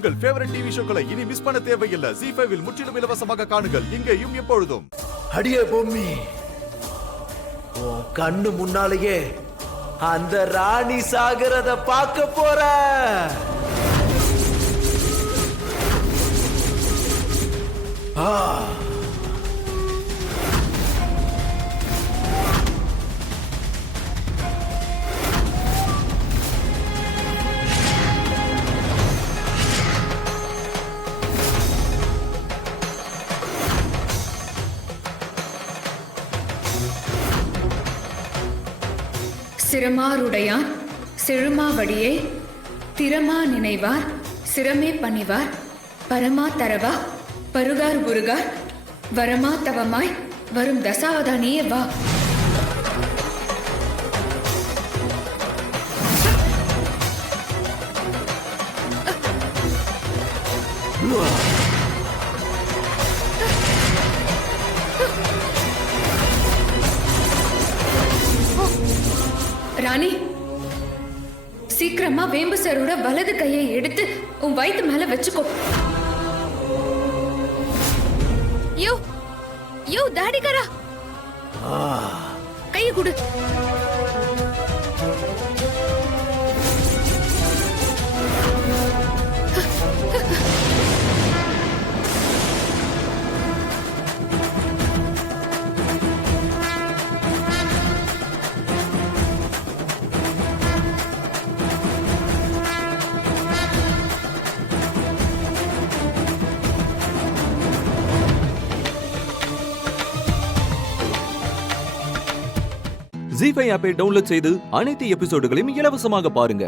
உங்கள் favourite TV ஷோக்களை இனி miss பண்ண தேவையில்லை. ZEE5 இல் முற்றிலும் இலவசமாக காணுங்கள். இங்கேயும் எப்பொழுதும். அடியே பொம்மி, உன் கண்ணு முன்னாலேயே அந்த ராணி சாகரத பார்க்க போற. சிரமாருடையான் செழுமாவடியே திறமா நினைவார் சிரமே பணிவார் பரமா தரவா பருகார் புருகார் வரமா தவமாய் வரும் தசாவதானியே வா. ராணி, சீக்கிரமா வேம்பு சரோட வலது கையை எடுத்து உன் வயித்து மேல வச்சுக்கோ. யோ யோ தாடிகாரா, கையை கொடு. ZEE5 ஆப்பை டவுன்லோட் செய்து அனைத்து எபிசோடுகளையும் இலவசமாக பாருங்க.